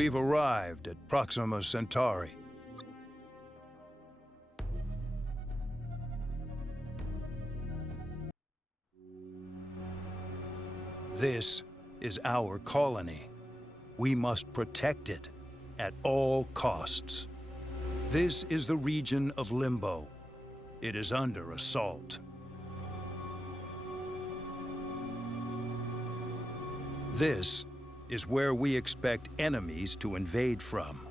We've arrived at Proxima Centauri. This is our colony. We must protect it at all costs. This is the region of Limbo. It is under assault. This is where we expect enemies to invade from.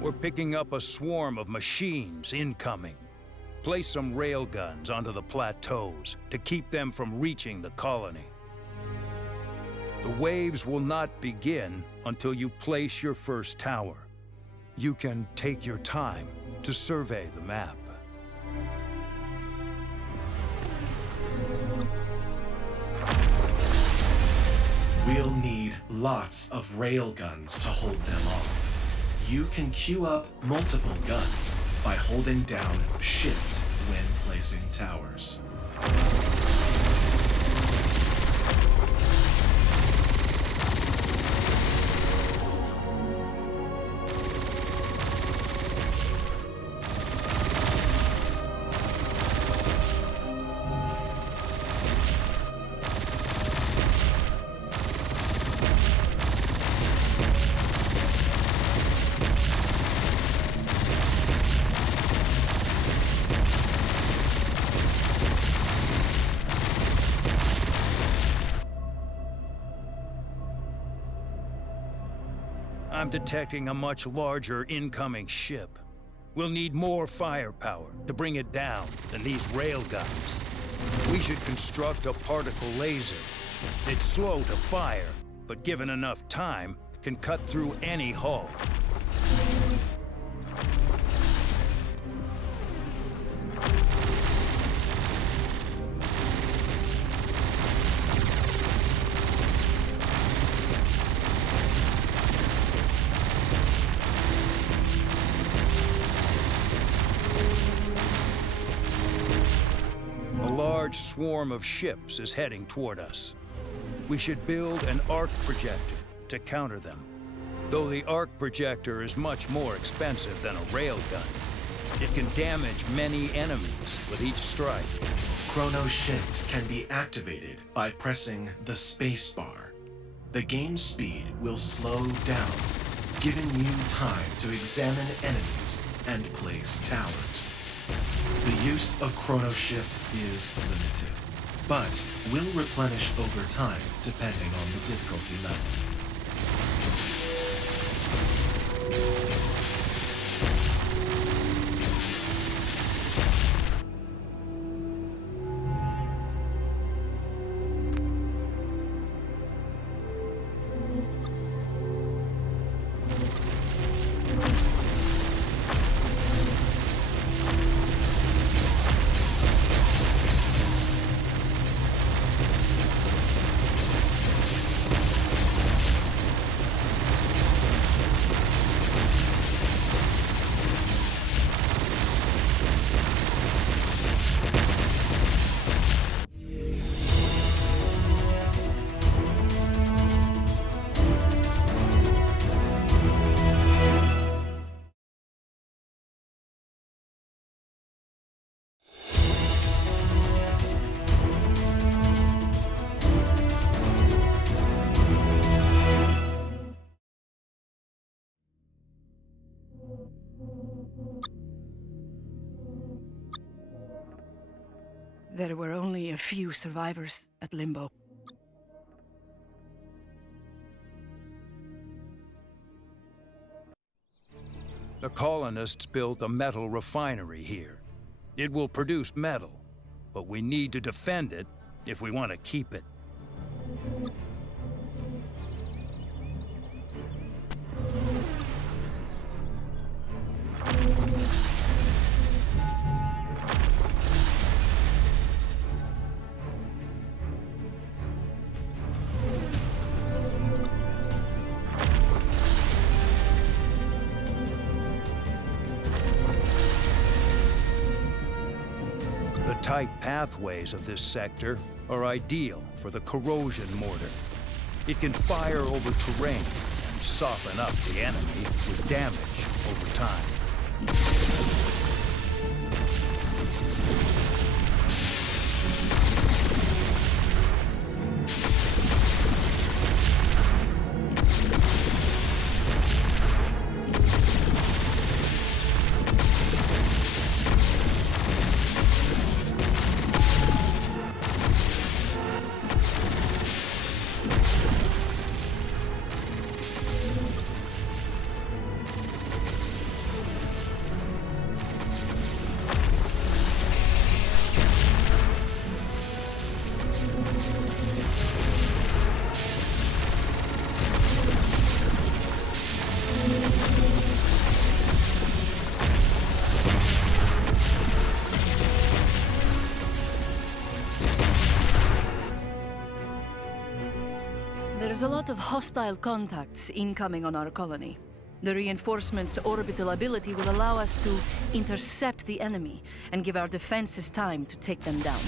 We're picking up a swarm of machines incoming. Place some railguns onto the plateaus to keep them from reaching the colony. The waves will not begin until you place your first tower. You can take your time to survey the map. We'll need lots of railguns to hold them off. You can queue up multiple guns by holding down Shift when placing towers. I'm detecting a much larger incoming ship. We'll need more firepower to bring it down than these railguns. We should construct a particle laser. It's slow to fire, but given enough time, can cut through any hull. A large swarm of ships is heading toward us. We should build an arc projector to counter them. Though the arc projector is much more expensive than a railgun, it can damage many enemies with each strike. Chrono Shift can be activated by pressing the spacebar. The game speed will slow down, giving you time to examine enemies and place towers. The use of Chrono Shift is limited, but will replenish over time depending on the difficulty level. There were only a few survivors at Limbo. The colonists built a metal refinery here. It will produce metal, but we need to defend it if we want to keep it. The tight pathways of this sector are ideal for the corrosion mortar. It can fire over terrain and soften up the enemy with damage over time. There's a lot of hostile contacts incoming on our colony. The reinforcement's orbital ability will allow us to intercept the enemy and give our defenses time to take them down.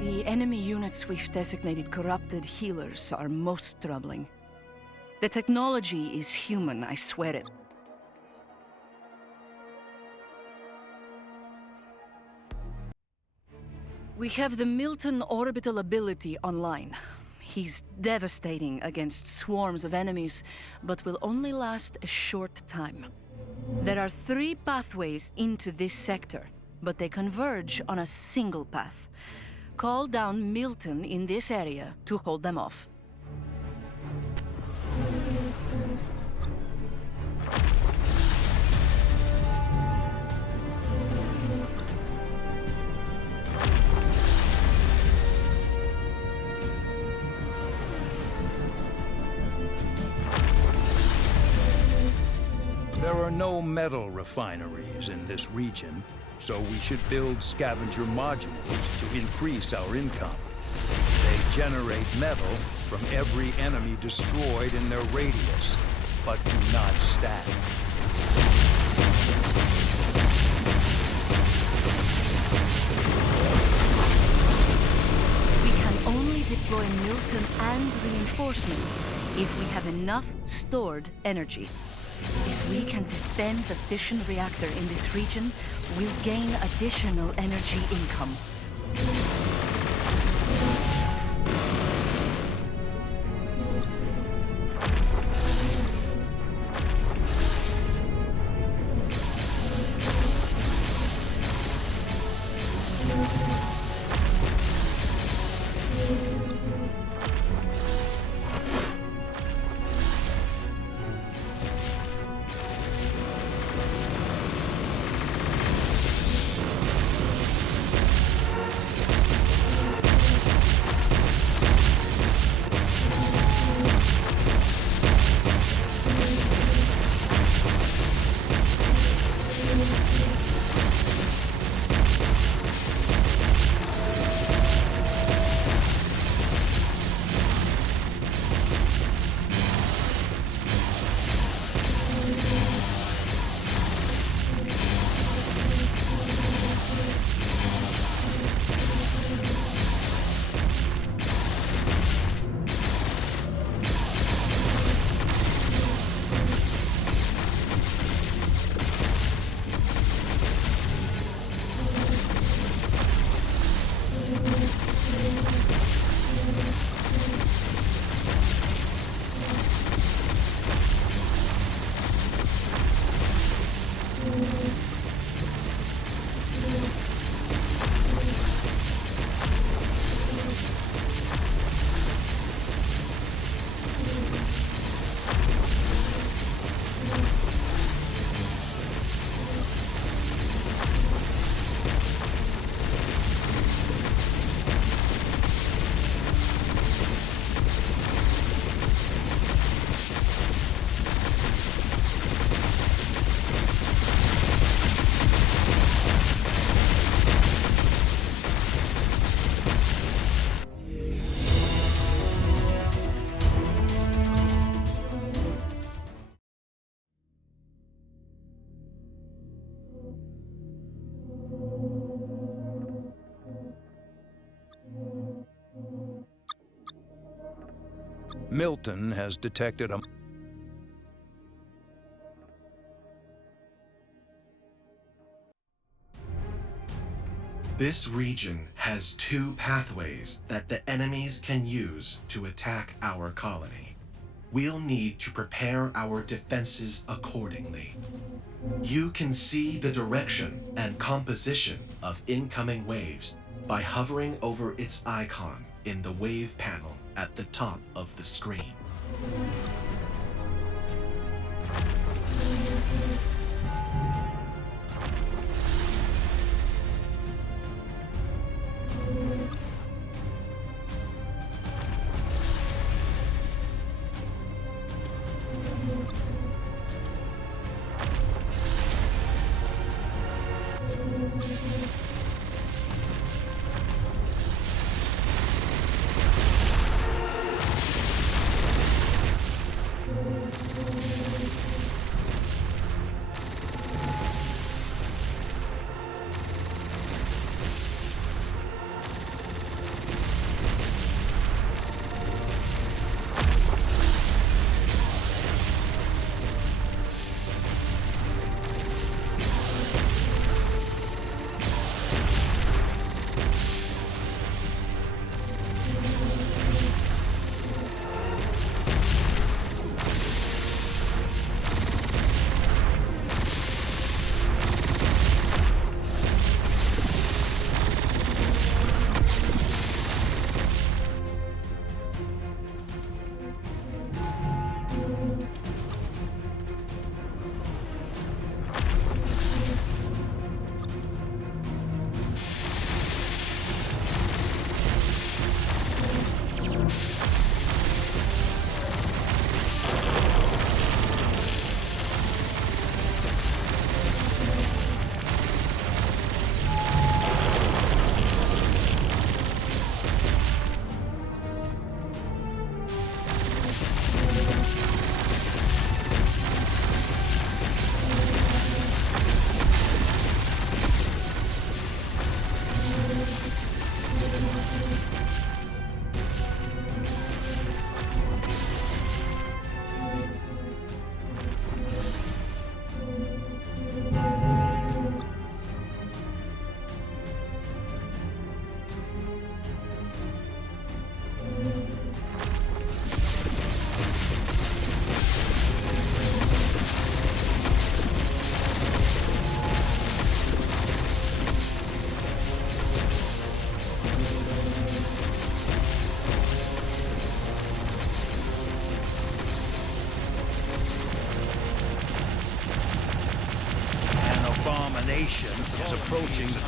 The enemy units we've designated corrupted healers are most troubling. The technology is human, I swear it. We have the Milton orbital ability online. He's devastating against swarms of enemies, but will only last a short time. There are 3 pathways into this sector, but they converge on a single path. Call down Milton in this area to hold them off. There are no metal refineries in this region, so we should build scavenger modules to increase our income. They generate metal from every enemy destroyed in their radius, but do not stack. We can only deploy Milton and reinforcements if we have enough stored energy. If we can defend the fission reactor in this region, we'll gain additional energy income. Milton has detected a... This region has two pathways that the enemies can use to attack our colony. We'll need to prepare our defenses accordingly. You can see the direction and composition of incoming waves by hovering over its icon in the wave panel at the top of the screen.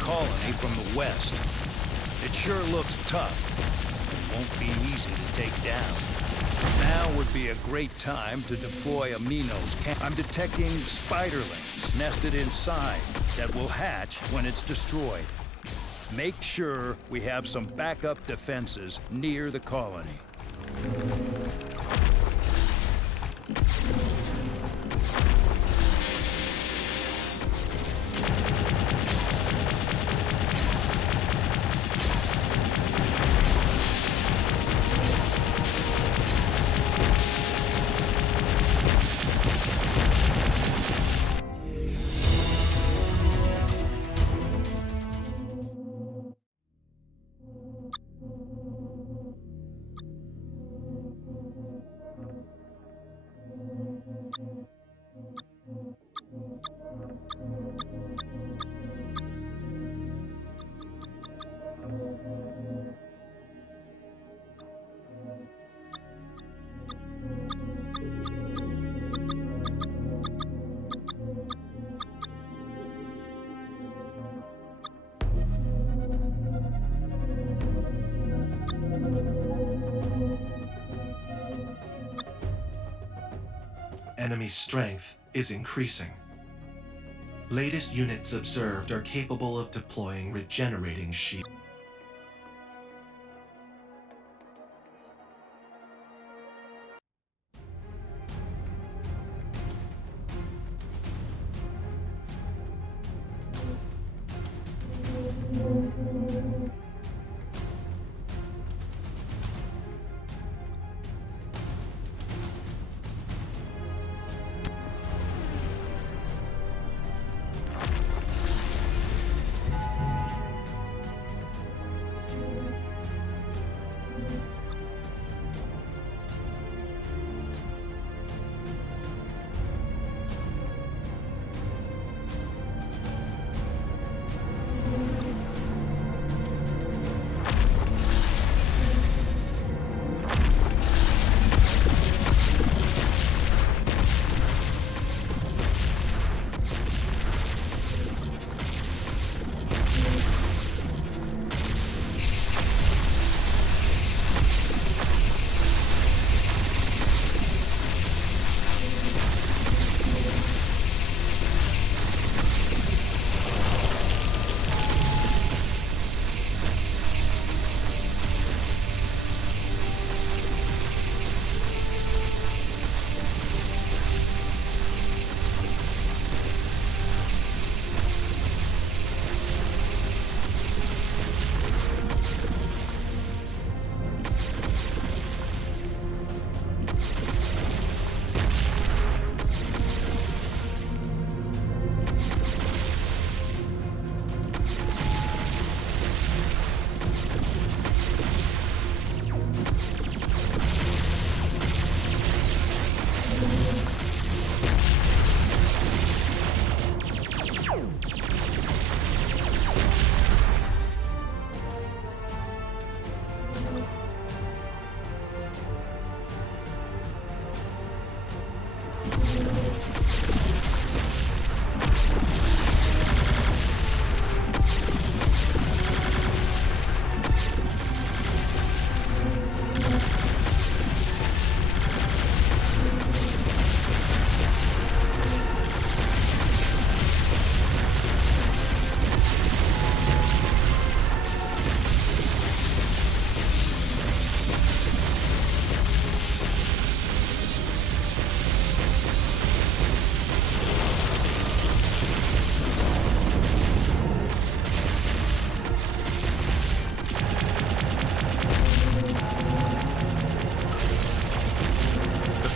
colony from the west. It sure looks tough. It won't be easy to take down. Now would be a great time to deploy Amino's camp. I'm detecting spiderlings nested inside that will hatch when it's destroyed. Make sure we have some backup defenses near the colony. Enemy strength is increasing. Latest units observed are capable of deploying regenerating shields.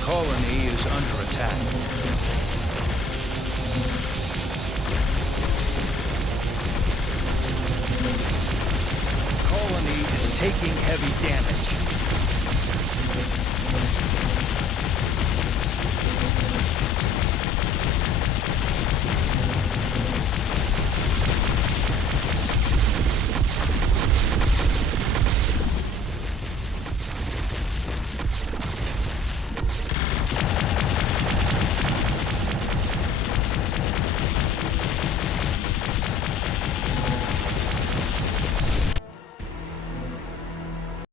Colony is under attack. Colony is taking heavy damage.